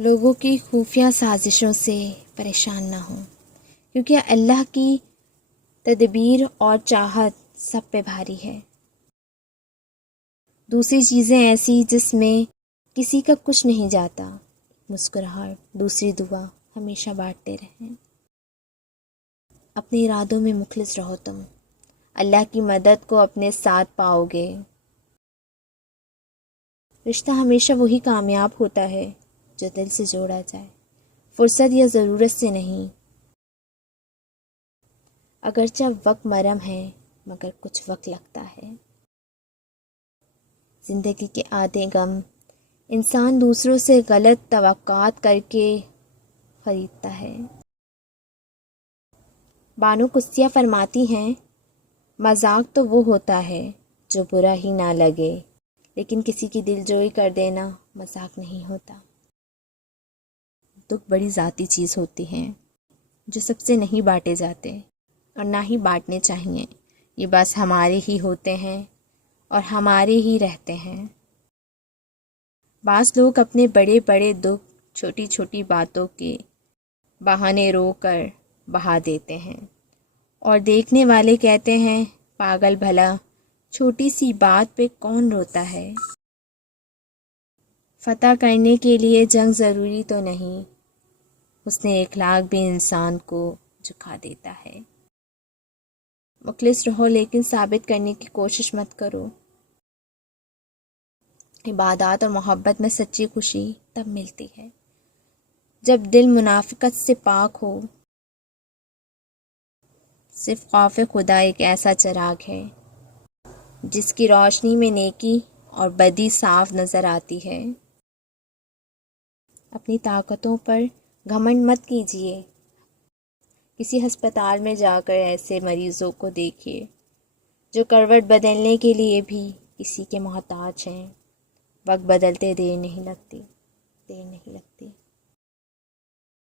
لوگوں کی خفیہ سازشوں سے پریشان نہ ہوں، کیونکہ اللہ کی تدبیر اور چاہت سب پہ بھاری ہے۔ دوسری چیزیں ایسی جس میں کسی کا کچھ نہیں جاتا، مسکراہٹ، دوسری دعا، ہمیشہ بانٹتے رہیں۔ اپنے ارادوں میں مخلص رہو، تم اللہ کی مدد کو اپنے ساتھ پاؤ گے۔ رشتہ ہمیشہ وہی کامیاب ہوتا ہے جو دل سے جوڑا جائے، فرصت یا ضرورت سے نہیں۔ اگرچہ وقت مرہم ہے مگر کچھ وقت لگتا ہے۔ زندگی کے آدھے غم انسان دوسروں سے غلط توقعات کر کے خریدتا ہے۔ بانو قدسیہ فرماتی ہیں، مذاق تو وہ ہوتا ہے جو برا ہی نہ لگے، لیکن کسی کی دل جوئی کر دینا مذاق نہیں ہوتا۔ دکھ بڑی ذاتی چیز ہوتی ہیں جو سب سے نہیں بانٹے جاتے اور نہ ہی بانٹنے چاہیے۔ یہ بس ہمارے ہی ہوتے ہیں اور ہمارے ہی رہتے ہیں۔ بعض لوگ اپنے بڑے بڑے دکھ چھوٹی چھوٹی باتوں کے بہانے رو کر بہا دیتے ہیں، اور دیکھنے والے کہتے ہیں پاگل بھلا، چھوٹی سی بات پہ کون روتا ہے۔ فتح کرنے کے لیے جنگ ضروری تو نہیں، حسن اخلاق بھی انسان کو جھکا دیتا ہے۔ مخلص رہو لیکن ثابت کرنے کی کوشش مت کرو۔ عبادات اور محبت میں سچی خوشی تب ملتی ہے جب دل منافقت سے پاک ہو۔ صرف خوف خدا ایک ایسا چراغ ہے جس کی روشنی میں نیکی اور بدی صاف نظر آتی ہے۔ اپنی طاقتوں پر گھمنڈ مت کیجیے۔ کسی ہسپتال میں جا کر ایسے مریضوں کو دیکھیے جو کروٹ بدلنے کے لیے بھی کسی کے محتاج ہیں۔ وقت بدلتے دیر نہیں لگتی۔